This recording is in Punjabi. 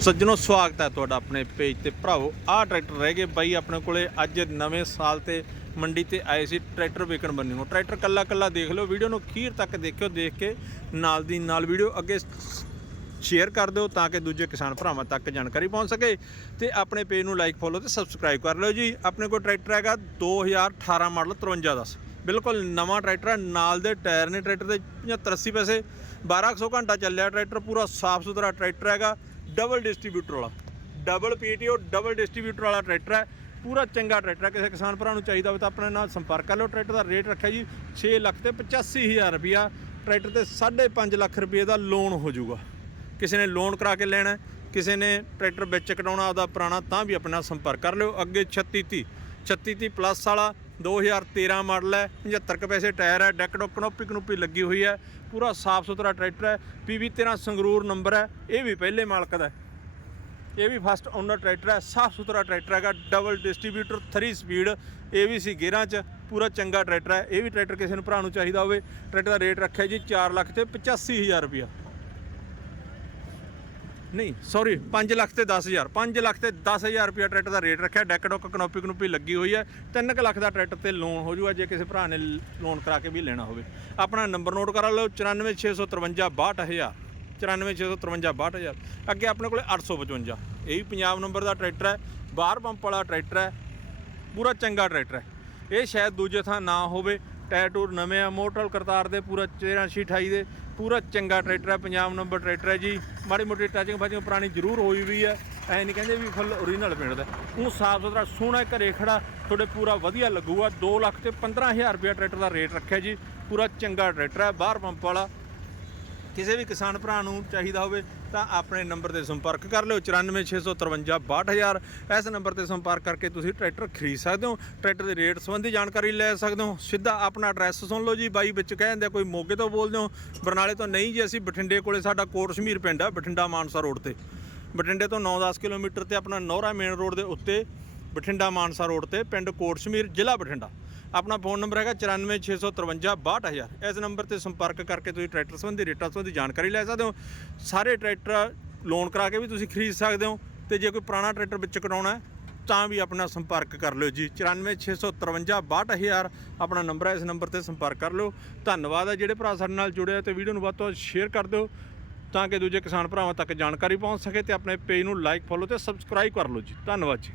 ਸੱਜਣੋ, ਸਵਾਗਤ ਹੈ ਤੁਹਾਡਾ ਆਪਣੇ ਪੇਜ ਤੇ। ਭਰਾਵੋ, ਆਹ ਟਰੈਕਟਰ ਰਹਿ ਗਏ ਬਾਈ ਆਪਣੇ ਕੋਲੇ। ਅੱਜ ਨਵੇਂ ਸਾਲ ਤੇ ਮੰਡੀ ਤੇ ਆਏ ਸੀ ਟਰੈਕਟਰ ਵੇਚਣ ਬੰਨੇ ਨੂੰ। ਟਰੈਕਟਰ ਕੱਲਾ ਕੱਲਾ ਦੇਖ ਲਓ, ਵੀਡੀਓ ਨੂੰ ਅਖੀਰ ਤੱਕ ਦੇਖਿਓ, ਦੇਖ ਕੇ ਨਾਲ ਦੀ ਨਾਲ ਵੀਡੀਓ ਅੱਗੇ ਸ਼ੇਅਰ ਕਰ ਦਿਓ ਤਾਂ ਕਿ ਦੂਜੇ ਕਿਸਾਨ ਭਰਾਵਾਂ ਤੱਕ ਜਾਣਕਾਰੀ ਪਹੁੰਚ ਸਕੇ। ਤੇ ਆਪਣੇ ਪੇਜ ਨੂੰ ਲਾਈਕ, ਫੋਲੋ ਤੇ ਸਬਸਕ੍ਰਾਈਬ ਕਰ ਲਿਓ ਜੀ। ਆਪਣੇ ਕੋਲ ਟਰੈਕਟਰ ਹੈਗਾ 2018 ਮਾਡਲ 5310 ਬਿਲਕੁਲ ਨਵਾਂ ਟਰੈਕਟਰ ਹੈ, ਨਾਲ ਦੇ ਟਾਇਰ ਨੇ ਟਰੈਕਟਰ ਦੇ 75 80 ਪੈਸੇ। 1200 ਘੰਟਾ ਚੱਲਿਆ ਟਰੈਕਟਰ, ਪੂਰਾ ਸਾਫ਼ ਸੁਥਰਾ ਟਰੈਕਟਰ ਹੈਗਾ। ਡਬਲ ਡਿਸਟ੍ਰੀਬਿਊਟਰ ਵਾਲਾ। ਡਬਲ ਪੀਟੀਓ, ਡਬਲ ਡਿਸਟ੍ਰੀਬਿਊਟਰ ਵਾਲਾ ਟਰੈਕਟਰ ਹੈ। ਪੂਰਾ ਚੰਗਾ ਟਰੈਕਟਰ ਹੈ। ਕਿਸੇ ਕਿਸਾਨ ਭਰਾ ਨੂੰ ਚਾਹੀਦਾ ਹੋਵੇ ਤਾਂ ਆਪਣੇ ਨਾਲ ਸੰਪਰਕ ਕਰ ਲਓ। ਟਰੈਕਟਰ ਦਾ ਰੇਟ ਰੱਖਿਆ ਜੀ 6 ਲੱਖ ਤੇ 85000 ਰੁਪਿਆ ਟਰੈਕਟਰ ਤੇ 5.5 ਲੱਖ ਰੁਪਏ ਦਾ ਲੋਨ ਹੋ ਜਾਊਗਾ। ਕਿਸੇ ਨੇ ਲੋਨ ਕਰਾ ਕੇ ਲੈਣਾ ਕਿਸੇ ਨੇ ਟਰੈਕਟਰ ਵਿੱਚ ਕਟਾਉਣਾ, ਆਪਦਾ ਪੁਰਾਣਾ, ਤਾਂ ਵੀ ਆਪਣੇ ਨਾਲ ਸੰਪਰਕ ਕਰ ਲਿਓ। ਅੱਗੇ 3630 3630 ਪਲੱਸ ਵਾਲਾ 2013 ਮਾਡਲ ਹੈ 75 ਕੁ ਪੈਸੇ ਟਾਇਰ ਹੈ ਡੈਕ ਡੋਕ ਕਨੋਪੀ ਕਨੋਪੀ ਲੱਗੀ ਹੋਈ ਹੈ, ਪੂਰਾ ਸਾਫ਼ ਸੁਥਰਾ ਟਰੈਕਟਰ ਹੈ ਪੀਵੀ 13 ਸੰਗਰੂਰ ਨੰਬਰ ਹੈ, ਇਹ ਵੀ ਪਹਿਲੇ ਮਾਲਕ ਦਾ ਇਹ ਵੀ ਫਸਟ ਓਨਰ ਟਰੈਕਟਰ ਹੈ, ਸਾਫ਼ ਸੁਥਰਾ ਟਰੈਕਟਰ ਹੈਗਾ ਡਬਲ ਡਿਸਟ੍ਰੀਬਿਊਟਰ 3 ਸਪੀਡ ਇਹ ਵੀ ਸੀ ਗੇਅਰਾਂ 'ਚ, ਪੂਰਾ ਚੰਗਾ ਟਰੈਕਟਰ ਹੈ, ਇਹ ਵੀ ਟਰੈਕਟਰ ਕਿਸੇ ਨੂੰ ਭਰਾ ਨੂੰ ਚਾਹੀਦਾ ਹੋਵੇ ਟਰੈਕਟਰ ਦਾ ਰੇਟ ਰੱਖਿਆ ਜੀ 4 ਲੱਖ ਤੇ 85000 ਰੁਪਇਆ। ਨਹੀਂ ਸੌਰੀ 5 ਲੱਖ ਤੇ 10000 5 ਲੱਖ ਤੇ 10000 ਰੁਪਇਆ ਟਰੈਕਟਰ ਦਾ ਰੇਟ ਰੱਖਿਆ। ਡੈਕ ਡੋਕ ਕਨੋਪੀ ਕਨੋਪੀ ਲੱਗੀ ਹੋਈ ਹੈ। 3 ਲੱਖ ਦਾ ਟਰੈਕਟਰ ਤੇ ਲੋਨ ਹੋ ਜੂਗਾ, ਜੇ ਕਿਸੇ ਭਰਾ ਨੇ ਲੋਨ ਕਰਾ ਕੇ ਵੀ ਲੈਣਾ ਹੋਵੇ। ਆਪਣਾ ਨੰਬਰ ਨੋਟ ਕਰਾ ਲਓ 94653 62000 94653 62000 ਅੱਗੇ ਆਪਣੇ ਕੋਲੇ 855 ਇਹ ਵੀ ਪੰਜਾਬ ਨੰਬਰ ਦਾ ਟਰੈਕਟਰ ਹੈ। ਬਾਹਰ ਪੰਪ ਵਾਲਾ ਟਰੈਕਟਰ ਹੈ। ਪੂਰਾ ਚੰਗਾ ਟਰੈਕਟਰ ਹੈ। ਇਹ ਸ਼ਾਇਦ ਦੂਜੇ ਥਾਂ ਨਾ ਹੋਵੇ। ਟਾਇਰ ਟੂਰ ਨਵੇਂ ਆ ਮੋਟਰਲ ਕਰਤਾਰ ਦੇ, ਪੂਰਾ 13 28 ਦੇ, ਪੂਰਾ ਚੰਗਾ ਟਰੈਕਟਰ ਹੈ ਪੰਜਾਬ ਨੰਬਰ ਟਰੈਕਟਰ ਹੈ ਜੀ। ਮਾੜੀ ਮੋਟੀ ਟਾਚਿੰਗ ਫਾਚਿੰਗ ਪੁਰਾਣੀ ਜ਼ਰੂਰ ਹੋਈ ਵੀ ਹੈ ਐ ਨਹੀਂ ਕਹਿੰਦੇ ਵੀ ਫੁੱਲ ਓਰੀਜਨਲ ਪਿੰਡ ਦਾ। ਉਹ ਸਾਫ਼ ਸੁਥਰਾ, ਸੋਹਣਾ ਘਰੇ ਖੜਾ, ਤੁਹਾਡੇ ਪੂਰਾ ਵਧੀਆ ਲੱਗੂਗਾ। 2 ਲੱਖ ਤੇ 15000 ਰੁਪਏ ਟਰੈਕਟਰ ਦਾ ਰੇਟ ਰੱਖਿਆ ਜੀ। ਪੂਰਾ ਚੰਗਾ ਟਰੈਕਟਰ ਹੈ ਬਾਹਰ ਪੰਪ ਵਾਲਾ। ਕਿਸੇ ਵੀ ਕਿਸਾਨ ਭਰਾ ਨੂੰ ਚਾਹੀਦਾ ਹੋਵੇ ਤਾਂ ਆਪਣੇ ਨੰਬਰ ਤੇ ਸੰਪਰਕ ਕਰ ਲਿਓ 94653 62000 ਇਸ ਨੰਬਰ ਤੇ ਸੰਪਰਕ ਕਰਕੇ ਤੁਸੀਂ ਟਰੈਕਟਰ ਖਰੀਦ ਸਕਦੇ ਹੋ ਟਰੈਕਟਰ ਦੇ ਰੇਟ ਸੰਬੰਧੀ ਜਾਣਕਾਰੀ ਲੈ ਸਕਦੇ ਹੋ। ਸਿੱਧਾ ਆਪਣਾ ਐਡਰੈਸ ਸੁਣ ਲਓ ਜੀ ਬਾਈ ਵਿੱਚ ਕਹਿ ਦਿੰਦੇ ਆ, ਕੋਈ ਮੋਗੇ ਤੋਂ ਬੋਲਦੇ ਹੋ ਬਰਨਾਲੇ ਤੋਂ ਨਹੀਂ ਜੀ ਅਸੀਂ ਬਠਿੰਡੇ ਕੋਲੇ ਸਾਡਾ ਕੋਟ ਸ਼ਮੀਰ ਪਿੰਡ ਆ ਬਠਿੰਡਾ ਮਾਨਸਾ ਰੋਡ ਤੇ। ਬਠਿੰਡੇ ਤੋਂ 9-10 ਕਿਲੋਮੀਟਰ ਤੇ ਆਪਣਾ ਨੌਰਾ ਮੇਨ ਰੋਡ ਦੇ ਉੱਤੇ ਬਠਿੰਡਾ ਮਾਨਸਾ ਰੋਡ ਤੇ ਪਿੰਡ ਕੋਟ ਸ਼ਮੀਰ ਜ਼ਿਲ੍ਹਾ ਬਠਿੰਡਾ। ਆਪਣਾ ਫੋਨ ਨੰਬਰ ਹੈਗਾ 9465562000 ਇਸ ਨੰਬਰ ਤੇ ਸੰਪਰਕ ਕਰਕੇ ਤੁਸੀਂ ਟਰੈਕਟਰ ਸੰਬੰਧੀ ਰੇਟਾਂ ਸੰਬੰਧੀ ਜਾਣਕਾਰੀ ਲੈ ਸਕਦੇ ਹੋ। ਸਾਰੇ ਟਰੈਕਟਰ ਲੋਨ ਕਰਾ ਕੇ ਵੀ ਤੁਸੀਂ ਖਰੀਦ ਸਕਦੇ ਹੋ ਤੇ ਜੇ ਕੋਈ ਪੁਰਾਣਾ ਟਰੈਕਟਰ ਵਿੱਚ ਕਰਾਉਣਾ ਤਾਂ ਵੀ ਆਪਣਾ ਸੰਪਰਕ ਕਰ ਲਿਓ ਜੀ। 9465562000 ਆਪਣਾ ਨੰਬਰ ਹੈ, ਇਸ ਨੰਬਰ ਤੇ ਸੰਪਰਕ ਕਰ ਲਿਓ। ਧੰਨਵਾਦ ਹੈ ਜਿਹੜੇ ਭਰਾ ਸਾਡੇ ਨਾਲ ਜੁੜਿਆ ਆ ਤੇ ਵੀਡੀਓ ਨੂੰ ਵੱਧ ਤੋਂ ਵੱਧ ਸ਼ੇਅਰ ਕਰ ਦਿਓ ਤਾਂ ਕਿ ਦੂਜੇ ਕਿਸਾਨ ਭਰਾਵਾਂ ਤੱਕ ਜਾਣਕਾਰੀ ਪਹੁੰਚ ਸਕੇ ਤੇ ਆਪਣੇ ਪੇਜ ਨੂੰ ਲਾਈਕ ਫੋਲੋ ਤੇ ਸਬਸਕ੍ਰਾਈਬ ਕਰ ਲਓ ਜੀ। ਧੰਨਵਾਦ ਜੀ।